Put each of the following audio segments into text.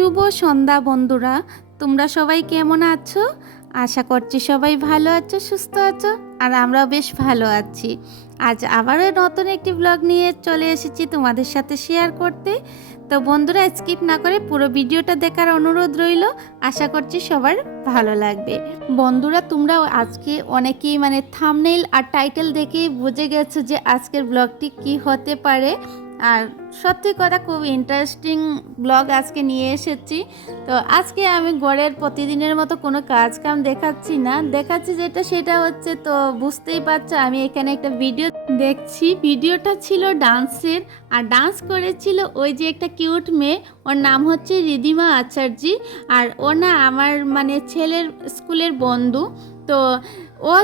শুভ সন্ধ্যা বন্ধুরা। তোমরা সবাই কেমন আছো? আশা করছি সবাই ভালো আছো, সুস্থ আছো, আর আমরাও বেশ ভালো আছি। আজ আবারও নতুন একটি ব্লগ নিয়ে চলে এসেছি তোমাদের সাথে শেয়ার করতে। তো বন্ধুরা স্কিপ না করে পুরো ভিডিওটা দেখার অনুরোধ রইল। আশা করছি সবার ভালো লাগবে। বন্ধুরা তোমরা আজকে অনেকেই মানে থামনেইল আর টাইটেল দেখেই বুঝে গেছো যে আজকের ব্লগটি কি হতে পারে। আর সত্যি কথা খুব ইন্টারেস্টিং ব্লগ আজকে নিয়ে এসেছি। তো আজকে আমি গড়ের প্রতিদিনের মতো কোনো কাজ কাম দেখাচ্ছি না। দেখাচ্ছি যেটা, সেটা হচ্ছে তো বুঝতেই পারছ, আমি এখানে একটা ভিডিও দেখছি। ভিডিওটা ছিল ডান্সের, আর ডান্স করেছিল ওই যে একটা কিউট মেয়ে। ওর নাম হচ্ছে রিদিমা আচার্যি, আর ও না আমার মানে ছেলের স্কুলের বন্ধু। তো ও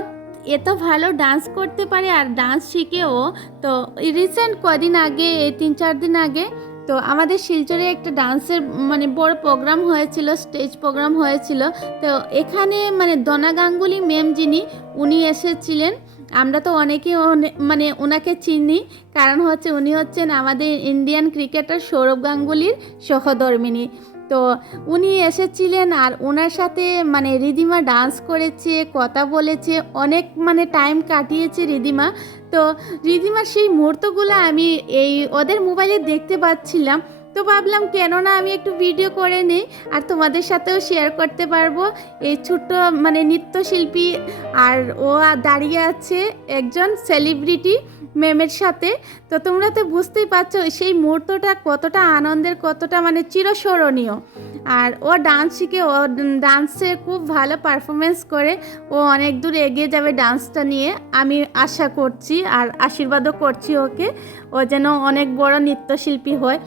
এত ভালো ডান্স করতে পারে আর ডান্স শিখেও, তো রিসেন্ট কদিন আগে, এই তিন চার দিন আগে, তো আমাদের শিলচরে একটা ডান্সের মানে বড় প্রোগ্রাম হয়েছিল স্টেজ প্রোগ্রাম হয়েছিল, তো এখানে মানে দনা গাঙ্গুলি ম্যাম যিনি, উনি এসেছিলেন। আমরা তো অনেকেই অনে- মানে ওনাকে চিনি, কারণ হচ্ছে উনি হচ্ছেন আমাদের ইন্ডিয়ান ক্রিকেটার সৌরভ গাঙ্গুলির সহধর্মিনী। তো উনি এসেছিলেন আর ওনার সাথে মানে রিদিমা ডান্স করেছে, কথা বলেছে, অনেক মানে টাইম কাটিয়েছে রিদিমা। তো রিদিমার সেই মুহূর্তগুলো আমি এই ওদের মোবাইলে দেখতে পাচ্ছিলাম। তো ভাবলাম কেন না আমি একটু ভিডিও করে নিই আর তোমাদের সাথেও শেয়ার করতে পারব। এই ছোট্ট মানে নৃত্যশিল্পী আর ও দাঁড়িয়ে আছে একজন সেলিব্রিটি ম্যামের সাথে, তো তোমরা তো বুঝতেই পারছ সেই মুহূর্তটা কতটা আনন্দের, কতটা মানে চিরস্মরণীয়। আর ও ডান্স শিখে, ও ডান্সে খুব ভালো পারফরমেন্স করে, ও অনেক দূর এগিয়ে যাবে ডান্সটা নিয়ে। আমি আশা করছি আর আশীর্বাদও করছি ওকে, ও যেন অনেক বড় নৃত্যশিল্পী হয়।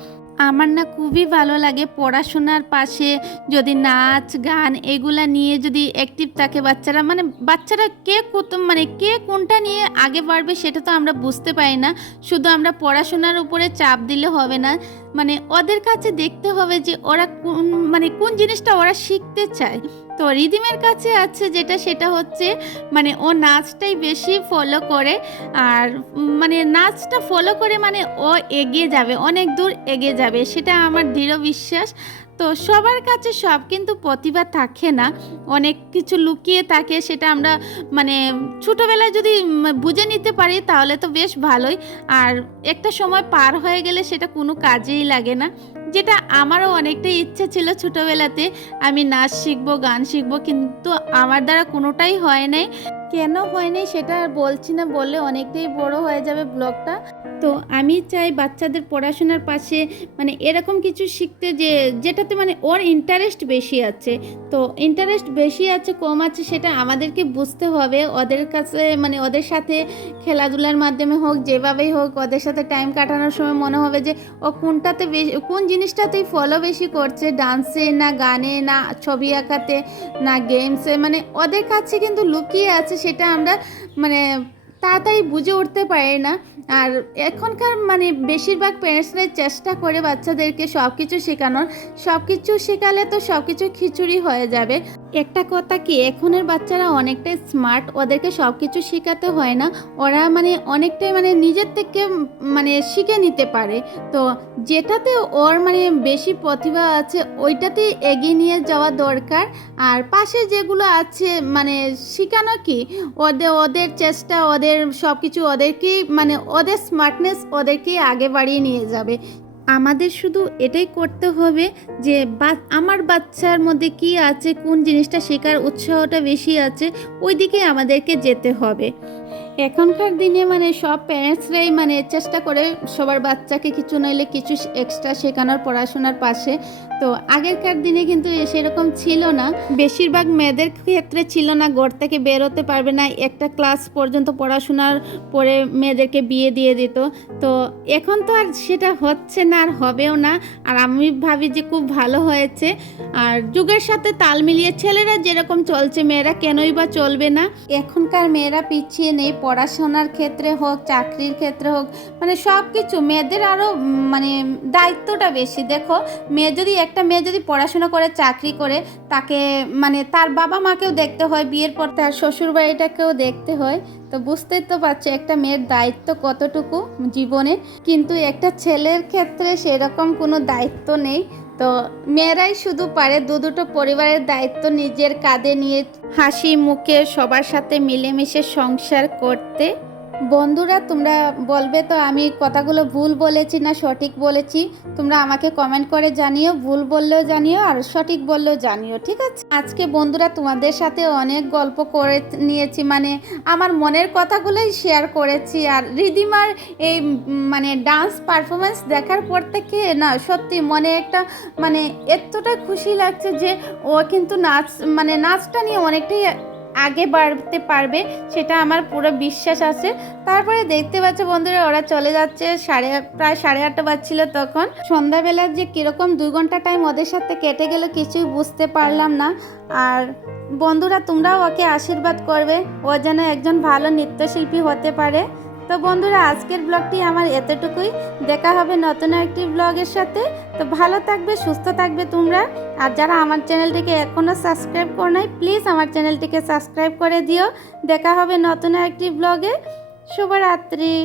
আমার না খুবই ভালো লাগে পড়াশোনার পাশে, যদি নাচ, গান এগুলো নিয়ে যদি অ্যাক্টিভ থাকে বাচ্চারা। মানে বাচ্চারা কে কত মানে কে কোনটা নিয়ে আগে বাড়বে সেটা তো আমরা বুঝতে পারি না। শুধু আমরা পড়াশোনার উপরে চাপ দিলে হবে না। মানে ওদের কাছে দেখতে হবে যে ওরা কোন মানে কোন জিনিসটা ওরা শিখতে চায়। তো রিদিমের কাছে আছে যেটা, সেটা হচ্ছে মানে ও নাচটাই বেশি ফলো করে আর মানে নাচটা ফলো করে মানে ও এগিয়ে যাবে, অনেক দূর এগিয়ে যাবে, সেটা আমার দৃঢ় বিশ্বাস। তো সবার কাছে সব কিন্তু প্রতিভা থাকে না। অনেক কিছু লুকিয়ে থাকে সেটা আমরা মানে ছোটোবেলায় যদি বুঝে নিতে পারি তাহলে তো বেশ ভালোই। আর একটা সময় পার হয়ে গেলে সেটা কোনো কাজেই লাগে না। যেটা আমারও অনেকটাই ইচ্ছে ছিল ছোটোবেলাতে। আমি নাচ শিখব, গান শিখব কিন্তু আমার দ্বারা কোনোটাই হয় নাই। কেন হয়নি সেটা আর বলছি না, বললে অনেকটাই বড় হয়ে যাবে ব্লগটা। তো আমি চাই বাচ্চাদের পড়াশোনার পাশে মানে এরকম কিছু শিখতে যে, যেটাতে মানে ওর ইন্টারেস্ট বেশি আছে। তো ইন্টারেস্ট বেশি আছে, কম আছে সেটা আমাদেরকে বুঝতে হবে। ওদের কাছে মানে ওদের সাথে খেলাধুলার মাধ্যমে হোক, যেভাবেই হোক, ওদের সাথে টাইম কাটানোর সময় মনে হবে যে, ও কোনটাতে বেশি, কোন জিনিসটাতেই ফলো বেশি করছে। ডান্সে না গানে, না ছবি আঁকাতে, না গেমসে মানে ওদের কাছে কিন্তু লুকিয়ে আছে সেটা আমরা মানে তাড়াতাড়ি বুঝে উঠতে পারি না। আর এখনকার মানে বেশিরভাগ প্যারেন্টসরাই চেষ্টা করে বাচ্চাদেরকে সব কিছু শেখানোর। সব কিছু শেখালে তো সব কিছু খিচুড়ি হয়ে যাবে। একটা কথা কি, এখনের বাচ্চারা অনেকটাই স্মার্ট ওদেরকে সব কিছু শেখাতে হয় না। ওরা মানে অনেকটাই মানে নিজের থেকে মানে শিখে নিতে পারে। তো যেটাতে ওর মানে বেশি প্রতিভা আছে ওইটাতেই এগিয়ে নিয়ে যাওয়া দরকার। আর পাশে যেগুলো আছে মানে শেখানো কি ওদের ওদের চেষ্টা, ওদের সব কিছু ওদেরকেই মানে ওদের স্মার্টনেস ওদেরকে আগে বাড়িয়ে নিয়ে যাবে। আমাদের শুধু এটাই করতে হবে যে, বা, আমার বাচ্চার মধ্যে কি আছে, কোন জিনিসটা শেখার উৎসাহটা বেশি আছে ওই দিকে আমাদেরকে যেতে হবে। এখনকার দিনে মানে সব প্যারেন্টসরাই মানে চেষ্টা করে সবার বাচ্চাকে কিছু নইলে কিছু এক্সট্রা শেখানোর, পড়াশোনার পাশে। তো আগেরকার দিনে কিন্তু সেরকম ছিল না। বেশিরভাগ মেয়েদের ক্ষেত্রে ছিল না, ঘর থেকে বেরোতে পারবে না। একটা ক্লাস পর্যন্ত পড়াশোনার পরে মেয়েদেরকে বিয়ে দিয়ে দিত। তো এখন তো আর সেটা হচ্ছে না আর হবেও না। আর আমি ভাবি যে খুব ভালো হয়েছে। আর যুগের সাথে তাল মিলিয়ে ছেলেরা যেরকম চলছে, মেয়েরা কেনই বা চলবে না। এখনকার মেয়েরা পিছিয়ে নেই পড়াশোনার ক্ষেত্রে হোক, চাকরির ক্ষেত্রে হোক মানে সব কিছু মেয়েদের আরও মানে দায়িত্বটা বেশি। দেখো, মেয়ে যদি, একটা মেয়ে যদি পড়াশোনা করে, চাকরি করে, তাকে মানে তার বাবা মাকেও দেখতে হয় বিয়ের পর, তার শ্বশুর বাড়িটাকেও দেখতে হয়। তো বুঝতেই তো পারছ, একটা মেয়ের দায়িত্ব কতটুকু জীবনে। কিন্তু একটা ছেলের ক্ষেত্রে সেরকম কোনো দায়িত্ব নেই। তো মেয়েরাই শুধু পারে দু দুটো পরিবারের দায়িত্ব নিজের কাঁধে নিয়ে হাসি মুখে সবার সাথে মিলেমিশে সংসার করতে। বন্ধুরা, তোমরা বলবে তো আমি কথাগুলো ভুল বলেছি না সঠিক বলেছি? তোমরা আমাকে কমেন্ট করে জানিও, ভুল বললেও জানিও, আর সঠিক বললেও জানিও, ঠিক আছে? আজকে বন্ধুরা, তোমাদের সাথে অনেক গল্প করে নিয়েছি মানে আমার মনের কথাগুলোই শেয়ার করেছি, আর রিদিমার এই মানে ডান্স পারফরমেন্স দেখার পর থেকে না, সত্যি মনে একটা মানে এতটা খুশি লাগছে যে ও কিন্তু নাচ মানে নাচটা নিয়ে অনেকটাই আগে বাড়তে পারবে, সেটা আমার পুরো বিশ্বাস আছে। তারপরে দেখতে পাচ্ছ বন্ধুরা, ওরা চলে যাচ্ছে সাড়ে, প্রায় সাড়ে আটটা বাজছিল তখন। সন্ধ্যাবেলার যে কীরকম দুই ঘণ্টা টাইম ওদের সাথে কেটে গেল, কিছুই বুঝতে পারলাম না। আর বন্ধুরা, তোমরাও ওকে আশীর্বাদ করবে, ও যেন একজন ভালো নৃত্যশিল্পী হতে পারে। তো বন্ধুরা, আজকের ব্লগটি আমার এতটুকুই। দেখা হবে নতুন একটি ব্লগের সাথে। তো ভালো থাকবে, সুস্থ থাকবে তোমরা। আর যারা আমার চ্যানেলটিকে এখনও সাবস্ক্রাইব করো নাই, প্লিজ আমার চ্যানেলটিকে সাবস্ক্রাইব করে দিও। দেখা হবে নতুন একটি ব্লগে। শুভরাত্রি।